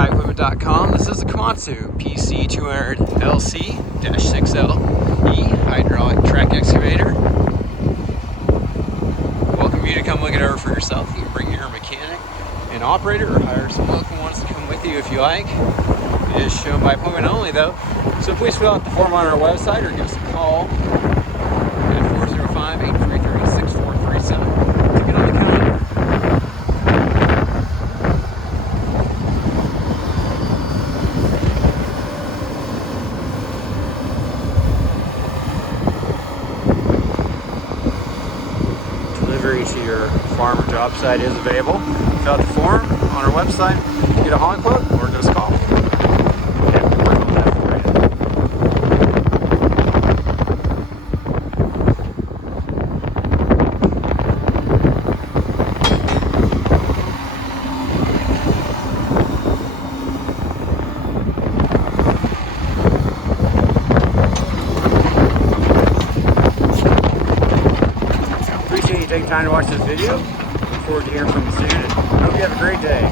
bikeequipment.com. This is the Komatsu PC200LC-6LE hydraulic track excavator. Welcome you to come look it over for yourself. You can bring your mechanic and operator or hire some local ones to come with you if you like. It is shown by appointment only though. So please fill out the form on our website or give us a call at 405-833-6437 to get on the calendar. Delivery to your farm or job site is available. Fill out the form on our website, get a hauling quote, or give us a call. Appreciate you taking time to watch this video. Look forward to hearing from you soon, and I hope you have a great day.